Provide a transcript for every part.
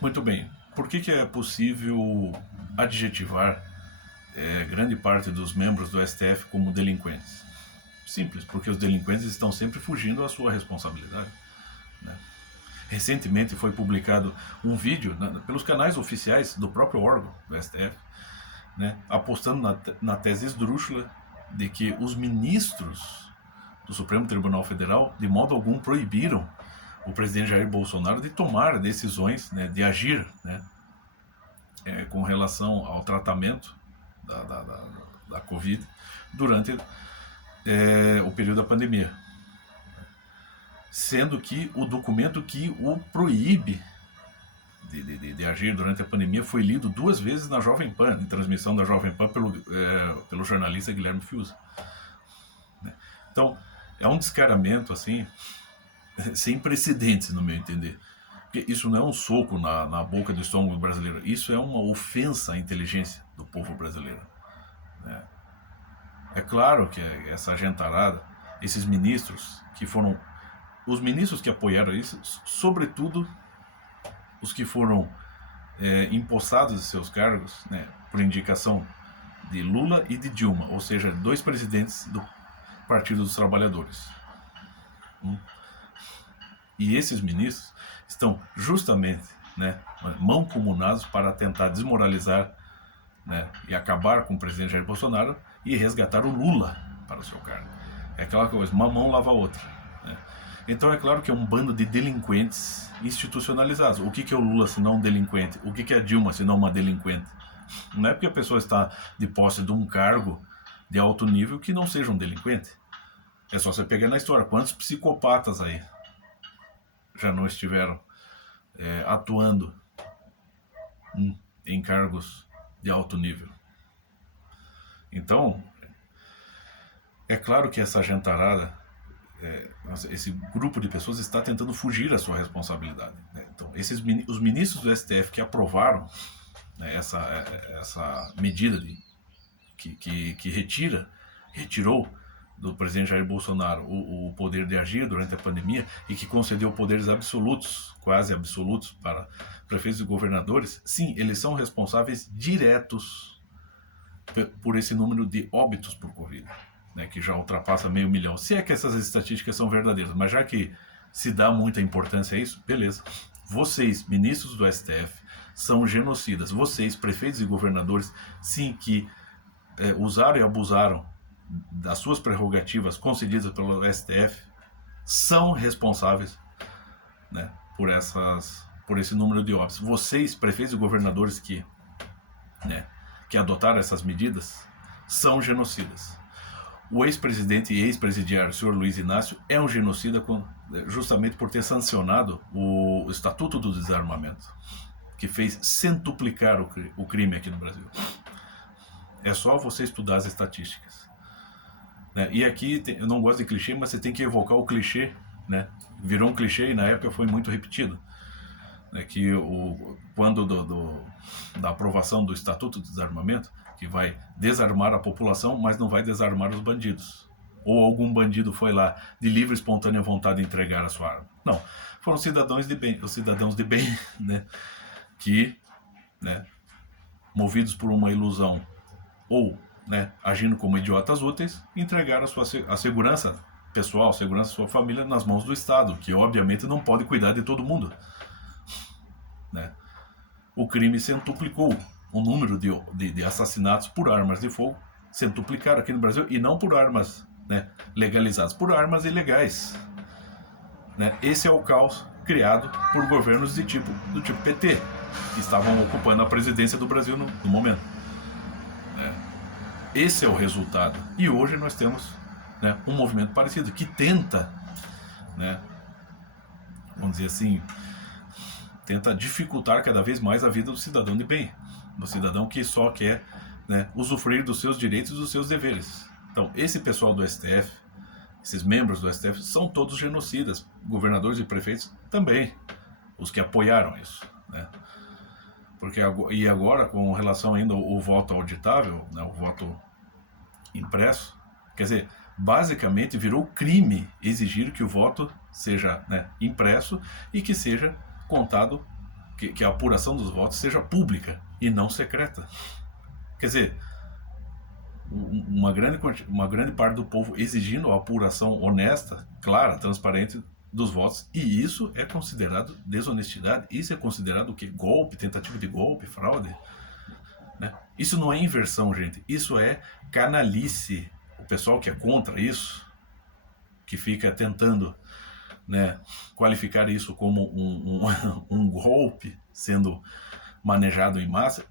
Muito bem. Por que é possível adjetivar grande parte dos membros do STF como delinquentes? Simples, porque os delinquentes estão sempre fugindo à sua responsabilidade. Né? Recentemente foi publicado um vídeo pelos canais oficiais do próprio órgão do STF, né, apostando na tese esdrúxula de que os ministros do Supremo Tribunal Federal de modo algum proibiram o presidente Jair Bolsonaro de tomar decisões, né, de agir, né, com relação ao tratamento da Covid durante o período da pandemia. Sendo que o documento que o proíbe de agir durante a pandemia foi lido 2 vezes na Jovem Pan, em transmissão da Jovem Pan pelo jornalista Guilherme Fiuza. Então, é um descaramento assim, sem precedentes, no meu entender. Porque isso não é um soco na boca do estômago brasileiro, isso é uma ofensa à inteligência do povo brasileiro. É claro que essa gentarada, esses ministros que foram os ministros que apoiaram isso, sobretudo os que foram empossados de seus cargos, né, por indicação de Lula e de Dilma, ou seja, 2 presidentes do Partido dos Trabalhadores. E esses ministros estão justamente, né, mancomunados para tentar desmoralizar, né, e acabar com o presidente Jair Bolsonaro e resgatar o Lula para o seu cargo. É aquela coisa, uma mão lava a outra. Né? Então é claro que é um bando de delinquentes institucionalizados. O que é o Lula se não um delinquente? O que é a Dilma se não uma delinquente? Não é porque a pessoa está de posse de um cargo de alto nível que não seja um delinquente. É só você pegar na história. Quantos psicopatas aí já não estiveram atuando em cargos de alto nível? Então, é claro que essa gentarada, esse grupo de pessoas está tentando fugir da sua responsabilidade. Né? Então, os ministros do STF que aprovaram, né, essa medida que retirou do presidente Jair Bolsonaro o poder de agir durante a pandemia e que concedeu poderes absolutos, quase absolutos, para prefeitos e governadores, sim, eles são responsáveis diretos por esse número de óbitos por Covid, né, que já ultrapassa 500 mil. Se é que essas estatísticas são verdadeiras, mas já que se dá muita importância a isso, beleza. Vocês, ministros do STF, são genocidas. Vocês, prefeitos e governadores, sim, que usaram e abusaram das suas prerrogativas concedidas pelo STF, são responsáveis, né, por esse número de óbitos. Vocês, prefeitos e governadores que adotaram essas medidas, são genocidas. O ex-presidente e ex-presidiário, o senhor Luiz Inácio, é um genocida justamente por ter sancionado o Estatuto do Desarmamento, que fez centuplicar o crime aqui no Brasil. É só você estudar as estatísticas. Né? E aqui, eu não gosto de clichê, mas você tem que evocar o clichê, né? Virou um clichê e na época foi muito repetido. Né? Que quando da aprovação do Estatuto do Desarmamento, que vai desarmar a população, mas não vai desarmar os bandidos. Ou algum bandido foi lá de livre e espontânea vontade de entregar a sua arma. Não, foram cidadãos de bem, os cidadãos de bem, né? Que, né, movidos por uma ilusão ou, né, agindo como idiotas úteis, entregaram a segurança pessoal, a segurança da sua família nas mãos do Estado, que obviamente não pode cuidar de todo mundo. Né? O crime centuplicou o número de assassinatos por armas de fogo, centuplicaram aqui no Brasil, e não por armas, né, legalizadas, por armas ilegais. Né? Esse é o caos criado por governos do tipo PT, que estavam ocupando a presidência do Brasil no momento. Esse é o resultado. E hoje nós temos, né, um movimento parecido, que tenta, né, vamos dizer assim, tenta dificultar cada vez mais a vida do cidadão de bem, do cidadão que só quer, né, usufruir dos seus direitos e dos seus deveres. Então, esse pessoal do STF, esses membros do STF, são todos genocidas, governadores e prefeitos também, os que apoiaram isso. Né? Porque, e agora, com relação ainda ao voto auditável, né, o voto impresso, quer dizer, basicamente virou crime exigir que o voto seja, né, impresso e que seja contado que a apuração dos votos seja pública e não secreta. Quer dizer, uma grande parte do povo exigindo a apuração honesta, clara, transparente dos votos, e isso é considerado desonestidade, isso é considerado o quê? Golpe, tentativa de golpe, fraude, né? Isso não é inversão, gente, isso é canalice. O pessoal que é contra isso, que fica tentando, né, qualificar isso como um golpe sendo manejado em massa,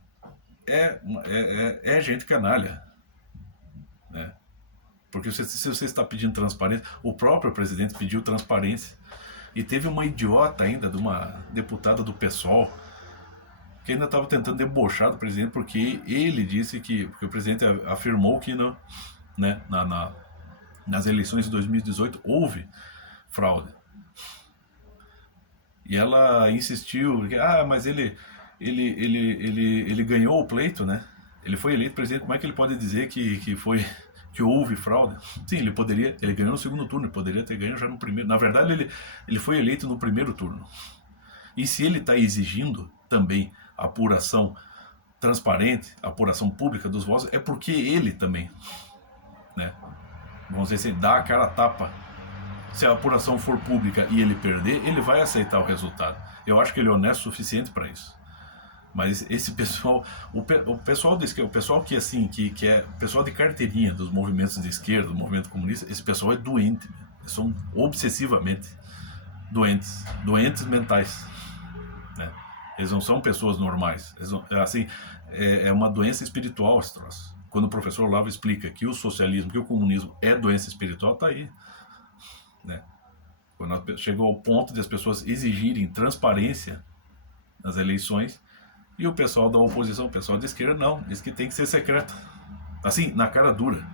é gente canalha, né? Porque se você está pedindo transparência, o próprio presidente pediu transparência. E teve uma idiota ainda, de uma deputada do PSOL, que ainda estava tentando debochar do presidente, porque ele disse que, porque o presidente afirmou que né, nas eleições de 2018 houve fraude. E ela insistiu, mas ele ganhou o pleito, né? Ele foi eleito presidente, como é que ele pode dizer que houve fraude? Sim, ele ganhou no segundo turno, ele poderia ter ganho já no primeiro. Na verdade, ele foi eleito no primeiro turno. E se ele está exigindo também a apuração transparente, a apuração pública dos votos, é porque ele também, né, vamos dizer assim, dá a cara a tapa. Se a apuração for pública e ele perder, ele vai aceitar o resultado. Eu acho que ele é honesto o suficiente para isso. Mas esse pessoal, o pessoal da esquerda, o pessoal que assim, que é pessoal de carteirinha dos movimentos de esquerda, do movimento comunista, esse pessoal é doente, eles são obsessivamente doentes mentais, né? Eles não são pessoas normais, assim, é uma doença espiritual esse troço. Quando o professor Olavo explica que o socialismo, que o comunismo é doença espiritual, tá aí, né? Quando chegou ao ponto de as pessoas exigirem transparência nas eleições, e o pessoal da oposição, o pessoal da esquerda, não, diz que tem que ser secreto. Assim, na cara dura.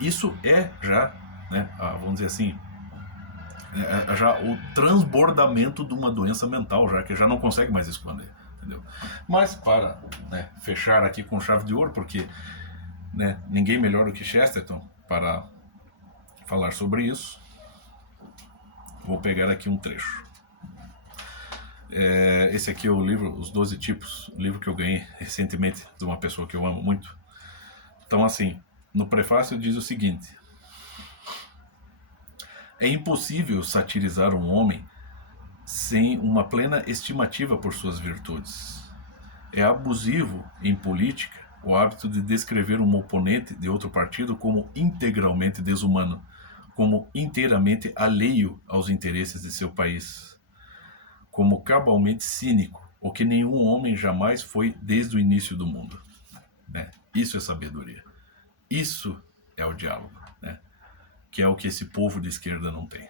Isso é já, né, vamos dizer assim, já o transbordamento de uma doença mental, já que já não consegue mais esconder. Entendeu? Mas para, né, fechar aqui com chave de ouro, porque, né, ninguém melhor do que Chesterton para falar sobre isso, vou pegar aqui um trecho. Esse aqui é o livro Os 12 Tipos, o livro que eu ganhei recentemente de uma pessoa que eu amo muito. Então, assim, no prefácio diz o seguinte: é impossível satirizar um homem sem uma plena estimativa por suas virtudes. É abusivo em política o hábito de descrever um oponente de outro partido como integralmente desumano, como inteiramente alheio aos interesses de seu país, como cabalmente cínico, o que nenhum homem jamais foi desde o início do mundo, né? Isso é sabedoria. Isso é o diálogo, né? Que é o que esse povo de esquerda não tem.